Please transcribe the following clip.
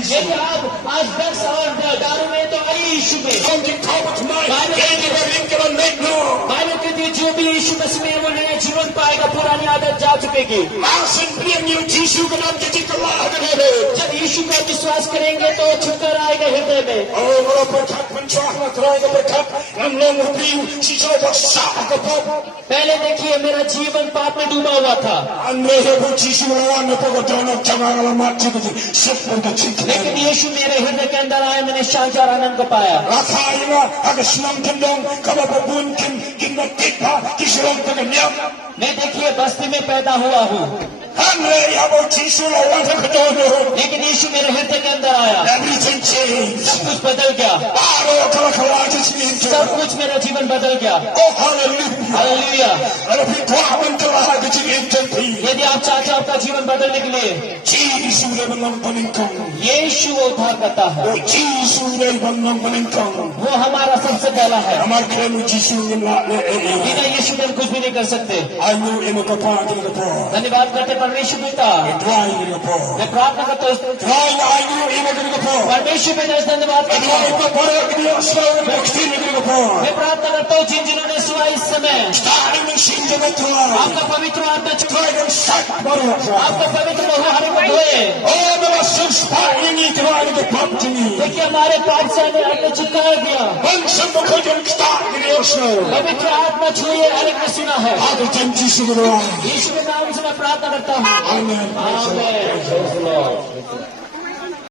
Jesus. यदि आप आज ड्रग्स और दारू में तो आइए यीशु में। Come to talk tonight. Can't you believe it or not? No. Bible कहती है जो भी यीशु मसीह में वो नया जीवन पाएगा, पुरानी आदत जा चुकेगी। Asen blir mjuk, Jesu kan han inte tycka lagen heller. जब यीशु का विश्वास करेंगे तो छुटकारा आएगा हृदय में। Oh, våra berkat, men sakna träga berkat. En lång liv, si så var sak och pop. पहले देखिए मेरा जीवन पाप में डूबा हुआ था, Andre hebo Jesu lawan på gå dono changala matche ko siffer ko लेकिन chicken. यीशु मेरे हृदय के अंदर आए, मैंने शांति और आनंद को पाया। Rafaela, aga snam tendong, kaba babun kim na tikha, kisron ko nyam. मैं देखिए बस्ती में पैदा हुआ हूँ, Andre hebo Jesu lawan ko dono. लेकिन यीशु मेरे हृदय के अंदर आया, Everything changed. सब कुछ बदल गया, Aro kala kala Jesus. सब कुछ मेरा जीवन बदल गया। Oh hallelujah. Hallelujah. Ara fi kwawan kala ha ki Jesus. यदि आप चाहते हो आपका जीवन बदलने के लिए, Jesu le banam paninkang. यीशु वो उद्धार करता है, Oh Jesu le banam paninkang. वो हमारा सबसे पहला है। Amar kremu Jesu la बिना यीशु के हम कुछ भी नहीं कर सकते। Ayu imo ka pa ki ko. धन्यवाद करते परमेश्वर पिता, Dry ki ko. मैं प्रार्थना करता हूँ Dry ayu imo ki ko. परमेश्वर पिता, धन्यवाद करता Dry हूँ। ko para ki asla ki ko. मैं प्रार्थना करता हूँ जिन जिन्होंने सुना इस समय, Stari mi shinje ko twa. आपका पवित्र आत्मा Try to shut baro. आपका पवित्र लहू हमें धोए। Oh no sus pa ni twa ni ko pop to me. देखिए हमारे पाप से हमें हमने चिपका दिया, Bansam ko ko start ki asla. पवित्र आत्मा छुए, हर एक ने सुना है। Ado Jesu ko. यीशु के नाम से मैं प्रार्थना करता हूँ। Amen. आमीन।